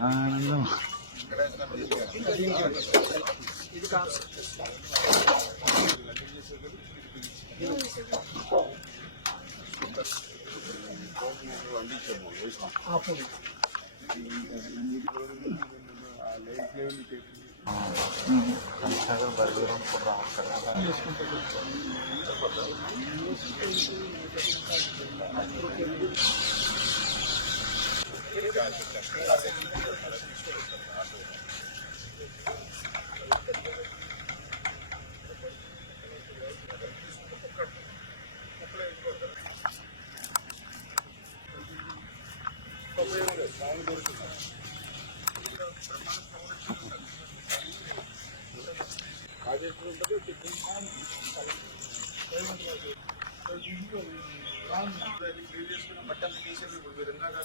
ఆనందం కనీసం బరుగురం కూడా బట్టలు తీసేది ఇప్పుడు మీరు ఇందాక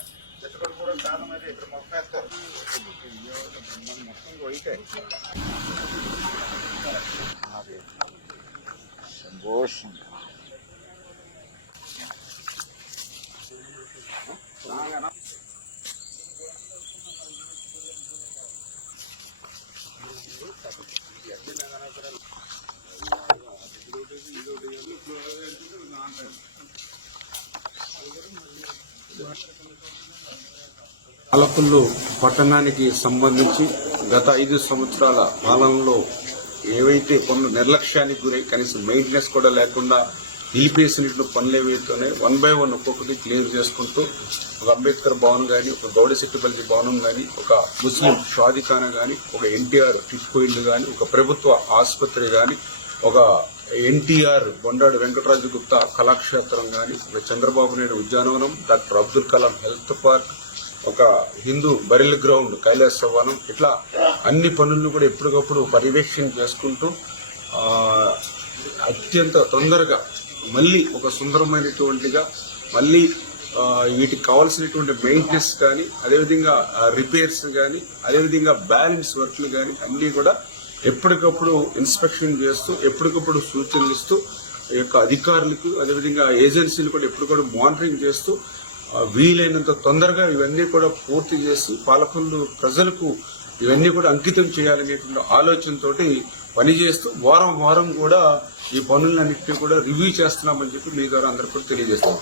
ఎక్కడ కూడా కారణం అయితే ఇక్కడ మొక్క వేస్తారు మొత్తం వైటే సంతోషం పాలకొల్లు పట్టణానికి సంబంధించి గత ఐదు సంవత్సరాల పాలనలో ఏవైతే కొన్ని నిర్లక్ష్యానికి గురై కనీసం మెయింటెనెన్స్ కూడా లేకుండా నిలిపేసినట్లు పనులు ఏవైతేనే వన్ బై వన్ ఒక్కొక్కటి క్లియర్ చేసుకుంటూ ఒక అంబేద్కర్ భవన్ కానీ ఒక గౌడశెట్టిపల్లి భవనం కానీ ఒక ముస్లిం షాదిఖానా కానీ ఒక ఎన్టీఆర్ టిప్ ఇల్లు కానీ ఒక ప్రభుత్వ ఆసుపత్రి కానీ ఒక ఎన్టీఆర్ బొండాడు వెంకటరాజు గుప్తా కళాక్షేత్రం కానీ ఒక చంద్రబాబు నాయుడు ఉద్యానవనం doctor Abdul Kalam health park ఒక హిందూ బరిల్ గ్రౌండ్ కైలాస వనం ఇట్లా అన్ని పనులను కూడా ఎప్పటికప్పుడు పర్యవేక్షణ చేసుకుంటూ అత్యంత తొందరగా మళ్ళీ ఒక సుందరమైనటువంటిగా మళ్ళీ వీటికి కావాల్సినటువంటి మెయింటెనెన్స్ కానీ అదేవిధంగా రిపేర్స్ కానీ అదేవిధంగా బ్యాలెన్స్ వర్క్లు కానీ అన్నీ కూడా ఎప్పటికప్పుడు ఇన్స్పెక్షన్ చేస్తూ ఎప్పటికప్పుడు సూచనలు ఇస్తూ ఈ యొక్క అధికారులకు అదేవిధంగా ఏజెన్సీలు కూడా ఎప్పటికప్పుడు మానిటరింగ్ చేస్తూ వీలైనంత తొందరగా ఇవన్నీ కూడా పూర్తి చేసి పాలకులు ప్రజలకు ఇవన్నీ కూడా అంకితం చేయాలనేటువంటి ఆలోచనతోటి పనిచేస్తూ వారం వారం కూడా ఈ పనులన్నింటినీ కూడా రివ్యూ చేస్తున్నామని చెప్పి మీ ద్వారా అందరికీ తెలియజేస్తాం